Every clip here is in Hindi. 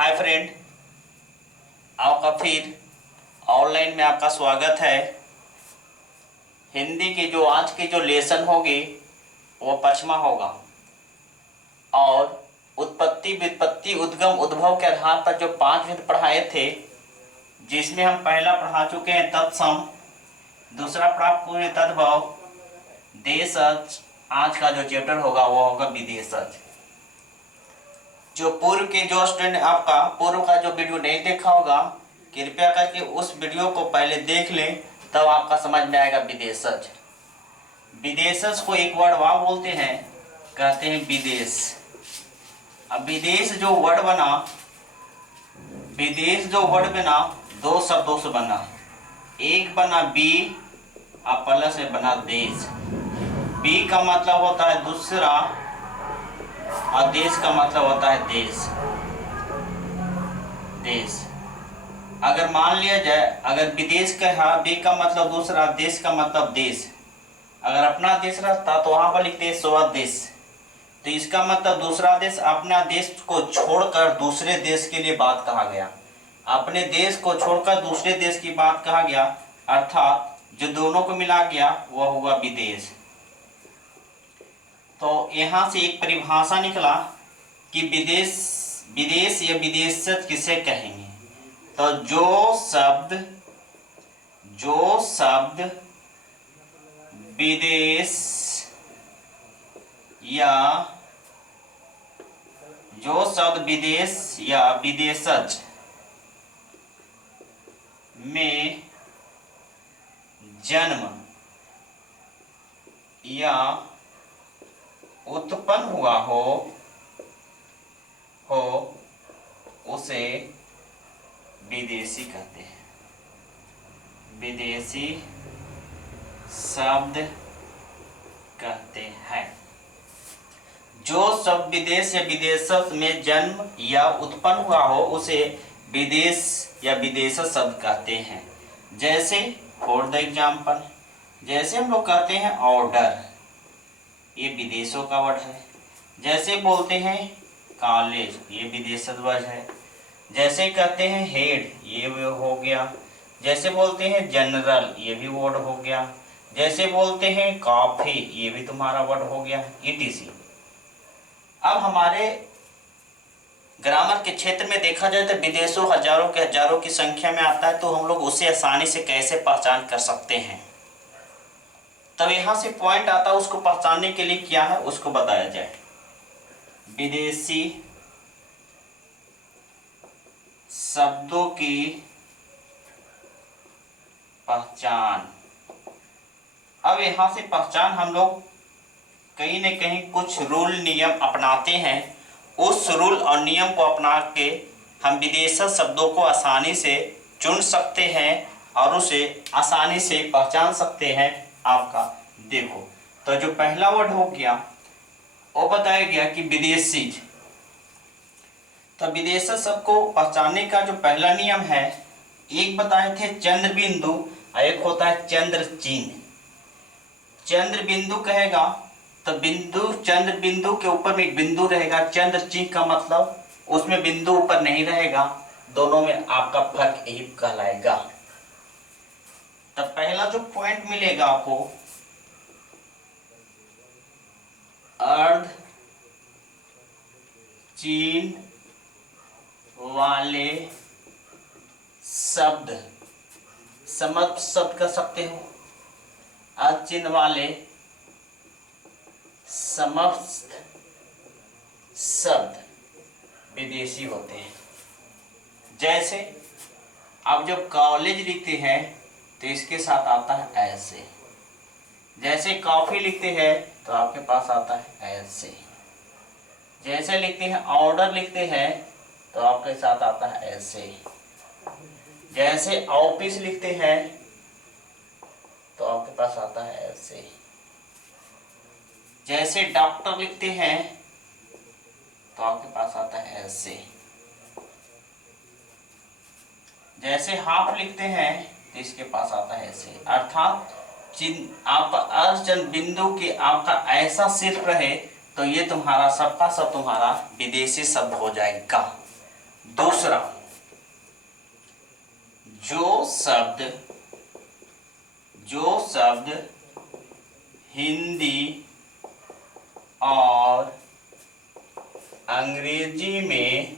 हाय फ्रेंड, आपका फिर ऑनलाइन में आपका स्वागत है। हिंदी की जो आज की जो लेसन होगी वो पचमा होगा और उत्पत्ति व्युत्पत्ति उद्गम उद्भव के आधार पर जो 5 विध पढ़ाए थे, जिसमें हम पहला पढ़ा चुके हैं तत्सम, दूसरा पढ़ा पूर्व तद्भव, देशज। आज का जो चैप्टर होगा वो होगा विदेशज। जो पूर्व के जो स्टूडेंट आपका पूर्व का जो वीडियो नहीं देखा होगा, कृपया करके उस वीडियो को पहले देख लें, तब आपका समझ में आएगा विदेशज। विदेशज को एक वर्ड वाव बोलते हैं, कहते हैं विदेश। अब विदेश जो वर्ड बना, विदेश जो वर्ड बना दो शब्दों से बना। एक बना बी और प्लस में बना देश। बी का मतलब होता है दूसरा और देश का मतलब होता है देश। देश अगर मान लिया जाए, अगर विदेश का बी का मतलब दूसरा, देश का मतलब देश, अगर अपना देश रहता तो वहां पर लिखते स्वदेश। तो इसका मतलब दूसरा देश, अपना देश को छोड़कर दूसरे देश के लिए बात कहा गया। अपने देश को छोड़कर दूसरे देश की बात कहा गया, अर्थात जो दोनों को मिला गया वह हुआ विदेश। तो यहाँ से एक परिभाषा निकला कि विदेश या विदेशज किसे कहेंगे। तो जो शब्द विदेश या विदेशज में जन्म या उत्पन्न हुआ हो उसे विदेशी कहते हैं। विदेशी शब्द कहते हैं। जो शब्द विदेश या विदेशज में जन्म या उत्पन्न हुआ हो उसे विदेश या विदेशज शब्द कहते हैं। जैसे फॉर द एग्जाम्पल, जैसे हम लोग कहते हैं ऑर्डर, ये विदेशों का वर्ड है। जैसे बोलते हैं कॉलेज, ये विदेशज वर्ड है। जैसे कहते हैं हेड, ये हो गया। जैसे बोलते हैं जनरल, ये भी वर्ड हो गया। जैसे बोलते हैं कॉफी, ये भी तुम्हारा वर्ड हो गया, etc। अब हमारे ग्रामर के क्षेत्र में देखा जाए तो विदेशों हजारों की संख्या में आता है, तो हम लोग उसे आसानी से कैसे पहचान कर सकते हैं। तब यहाँ से पॉइंट आता है, उसको पहचानने के लिए क्या है उसको बताया जाए। विदेशी शब्दों की पहचान। अब यहाँ से पहचान हम लोग कहीं न कहीं कुछ रूल नियम अपनाते हैं। उस रूल और नियम को अपना के हम विदेशी शब्दों को आसानी से चुन सकते हैं और उसे आसानी से पहचान सकते हैं। आपका देखो, तो जो पहला वर्ड हो गया वो बताया गया कि विदेशी। तो विदेशी शब्द को पहचानने का जो पहला नियम है, एक बताए थे चंद्र बिंदु और एक होता है चंद्र चिन्ह। चंद्र बिंदु कहेगा तो चंद्र बिंदु के ऊपर में एक बिंदु रहेगा। चंद्र चिन्ह का मतलब उसमें बिंदु ऊपर नहीं रहेगा। दोनों में आपका फर्क यही कहलाएगा। तब पहला जो पॉइंट मिलेगा आपको, अर्ध चिन्ह वाले शब्द, समस्त शब्द कह सकते हो। अर्ध चिन्ह वाले समस्त शब्द विदेशी होते हैं। जैसे आप जब कॉलेज लिखते हैं तो इसके साथ आता है ऐसे। जैसे कॉफी लिखते हैं तो आपके पास आता है ऐसे। जैसे लिखते हैं ऑर्डर लिखते हैं तो आपके साथ आता है ऐसे। जैसे ऑफिस लिखते हैं तो आपके पास आता है ऐसे। जैसे डॉक्टर लिखते हैं तो आपके पास आता है ऐसे। जैसे हाफ लिखते हैं तो इसके पास आता है ऐसे। अर्थात आप अर्ध बिंदु के आपका ऐसा सिर्फ रहे तो ये तुम्हारा सबका सब तुम्हारा विदेशी शब्द हो जाएगा। दूसरा, जो शब्द हिंदी और अंग्रेजी में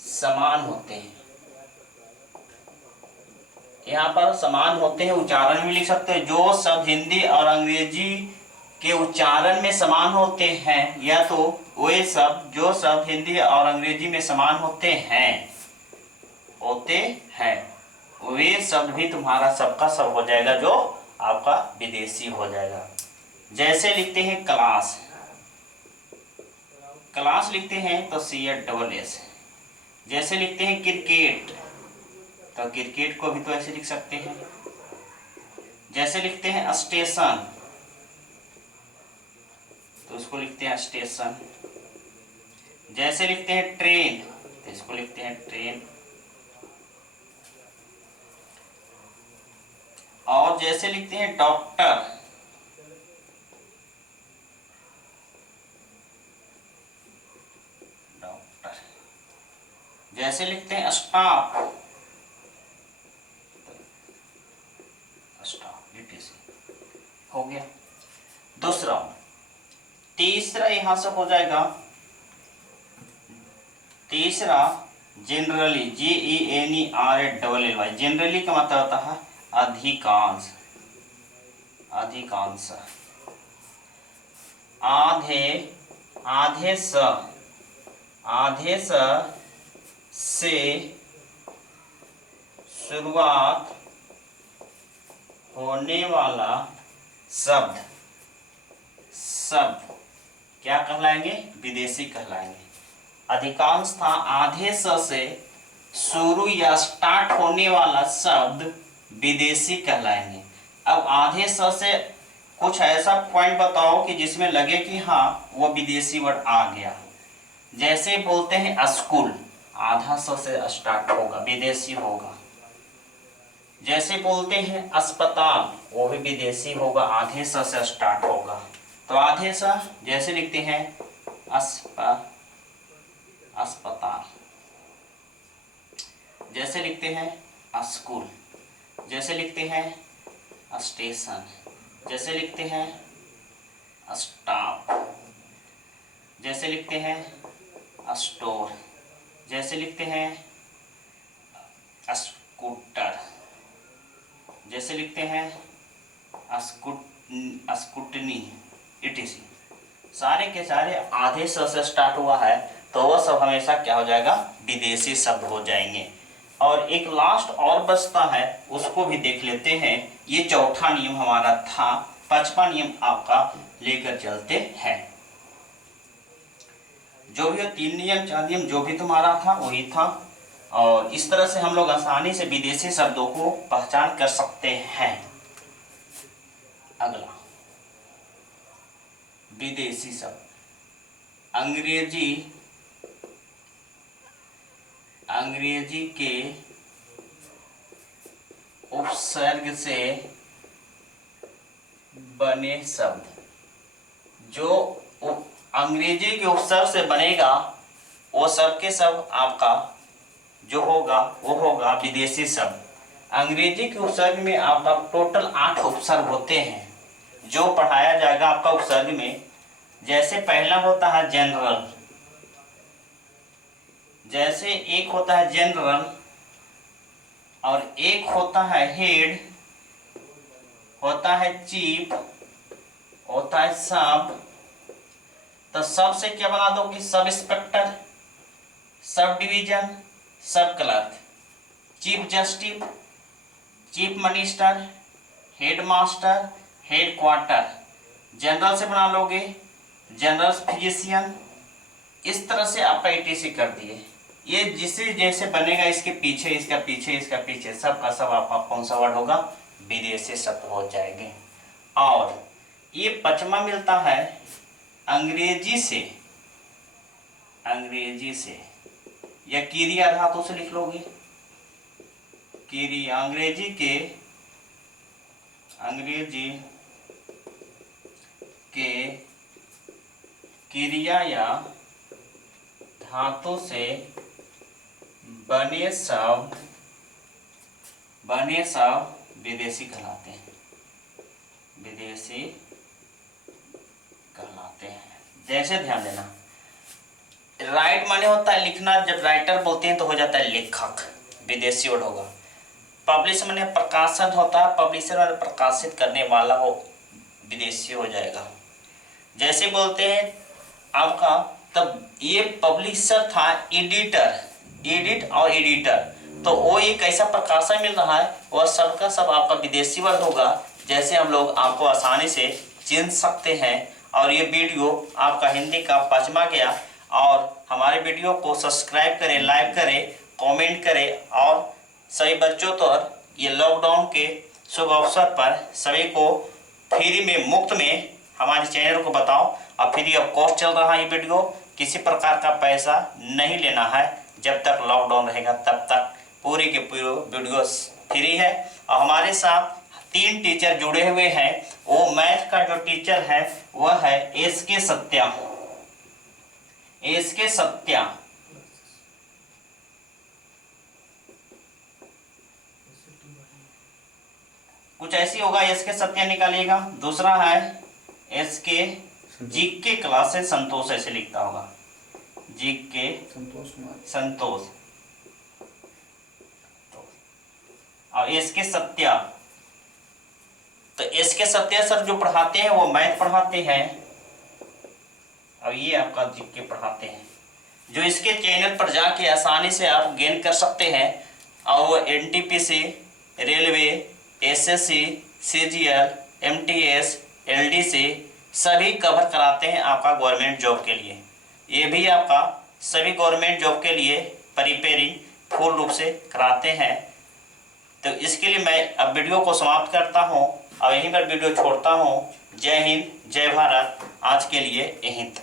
समान होते हैं, यहाँ पर समान होते हैं, उच्चारण में लिख सकते हैं। जो शब्द हिंदी और अंग्रेजी के उच्चारण में समान होते हैं, या तो वे शब्द जो शब्द हिंदी और अंग्रेजी में समान होते हैं वे शब्द भी तुम्हारा सबका सब हो जाएगा, जो आपका विदेशी हो जाएगा। जैसे लिखते हैं क्लास, क्लास लिखते हैं तो CHSS। जैसे लिखते हैं क्रिकेट, तो क्रिकेट को भी तो ऐसे लिख सकते हैं। जैसे लिखते हैं स्टेशन, तो इसको लिखते हैं स्टेशन। जैसे लिखते हैं ट्रेन, तो इसको लिखते हैं ट्रेन। और जैसे लिखते हैं डॉक्टर, जैसे लिखते हैं स्टाफ, हो गया दूसरा। तीसरा यहां से हो जाएगा, तीसरा जनरली, GENERALLY। जनरली का मतलब होता है अधिकांश, अधिकांश। आधे से शुरुआत होने वाला शब्द क्या कहलाएंगे? विदेशी कहलाएंगे। अधिकांश था, आधे से शुरू या स्टार्ट होने वाला शब्द विदेशी कहलाएंगे। अब आधे से कुछ ऐसा पॉइंट बताओ कि जिसमें लगे कि हाँ वो विदेशी वर्ड आ गया। जैसे बोलते हैं स्कूल, आधा से स्टार्ट होगा, विदेशी होगा। जैसे बोलते हैं अस्पताल, वो भी विदेशी होगा, आधे से स्टार्ट होगा। तो आधे सा जैसे लिखते हैं अस्पताल, जैसे लिखते हैं स्कूल, जैसे लिखते हैं स्टेशन, जैसे लिखते हैं स्टाफ, जैसे लिखते हैं स्टोर, जैसे लिखते हैं स्कूटर, जैसे लिखते हैं स्कूटनी, इटीसी। सारे के सारे आधे से स्टार्ट हुआ है, तो वह सब हमेशा क्या हो जाएगा? विदेशी शब्द हो जाएंगे। और एक लास्ट और बचता है, उसको भी देख लेते हैं। ये चौथा नियम हमारा था, पांचवा नियम आपका लेकर चलते हैं। जो भी 3 नियम 4 नियम जो भी तुम्हारा था वही था। और इस तरह से हम लोग आसानी से विदेशी शब्दों को पहचान कर सकते हैं। अगला विदेशी शब्द, अंग्रेजी के उपसर्ग से बने शब्द। जो अंग्रेजी के उपसर्ग से बनेगा वो सब के सब आपका जो होगा वो होगा विदेशी शब्द। अंग्रेजी के उपसर्ग में आपका टोटल 8 उपसर्ग होते हैं जो पढ़ाया जाएगा आपका उपसर्ग में। जैसे पहला होता है जनरल, जैसे एक होता है जनरल और एक होता है हेड, होता है चीफ, होता है सब। तो सब से क्या बना दो कि सब इंस्पेक्टर, सब डिवीजन, सब clerk, chief justice, chief minister, head master, head quarter. General से बना लोगे जनरल फिजिशियन। इस तरह से आपका ETC कर दिए। ये जिसे जैसे बनेगा इसके पीछे इसका पीछे इसका पीछे सब का सब आपका कौन सा वर्ड होगा? विदेशी शब्द हो जाएंगे। और ये पचमा मिलता है अंग्रेजी से या क्रिया धातु से लिख लोगे। क्रिया, अंग्रेजी के क्रिया या धातु से बने सब विदेशी कहलाते हैं, विदेशी कहलाते हैं। जैसे ध्यान देना, राइट माने होता है लिखना, जब राइटर बोलते हैं तो हो जाता है लेखक, विदेशी वर्ड होगा। पब्लिश माने प्रकाशन होता है, पब्लिशर माने प्रकाशित करने वाला हो, विदेशी हो जाएगा। जैसे बोलते हैं आपका, तब ये पब्लिशर था एडिटर, एडिट और एडिटर, तो वो एक ऐसा प्रकाशन मिल रहा है, वह सबका सब आपका विदेशी वर्ड होगा। जैसे हम लोग आपको आसानी से चिन्ह सकते हैं। और ये वीडियो आपका हिंदी का 5वां गया। और हमारे वीडियो को सब्सक्राइब करें, लाइक करें, कमेंट करें। और सभी बच्चों पर ये लॉकडाउन के शुभ अवसर पर सभी को फ्री में, मुफ्त में हमारे चैनल को बताओ। और फ्री ऑफ कॉस्ट चल रहा है ये वीडियो, किसी प्रकार का पैसा नहीं लेना है। जब तक लॉकडाउन रहेगा तब तक पूरी के पूरे वीडियो फ्री है। और हमारे साथ 3 टीचर जुड़े हुए हैं। वो मैथ का जो टीचर है वह है एसके सत्या, एसके सत्या। कुछ ऐसी होगा, एसके सत्या निकालिएगा। दूसरा है एसके जीके क्लासेस संतोष, ऐसे लिखता होगा, जीके संतोष। और एसके सत्या, तो एसके सत्या सर जो पढ़ाते हैं वो मैथ पढ़ाते हैं, और ये आपका जीके पढ़ाते हैं, जो इसके चैनल पर जाके आसानी से आप गेन कर सकते हैं। और वो NTPC, railway, SSC, CGL, MTS, LDC सभी कवर कराते हैं आपका गवर्नमेंट जॉब के लिए। ये भी आपका सभी गवर्नमेंट जॉब के लिए प्रिपेयरिंग फुल रूप से कराते हैं। तो इसके लिए मैं अब वीडियो को समाप्त करता हूँ और यहीं पर वीडियो छोड़ता हूँ। जय हिंद, जय भारत। आज के लिए यहीं तक।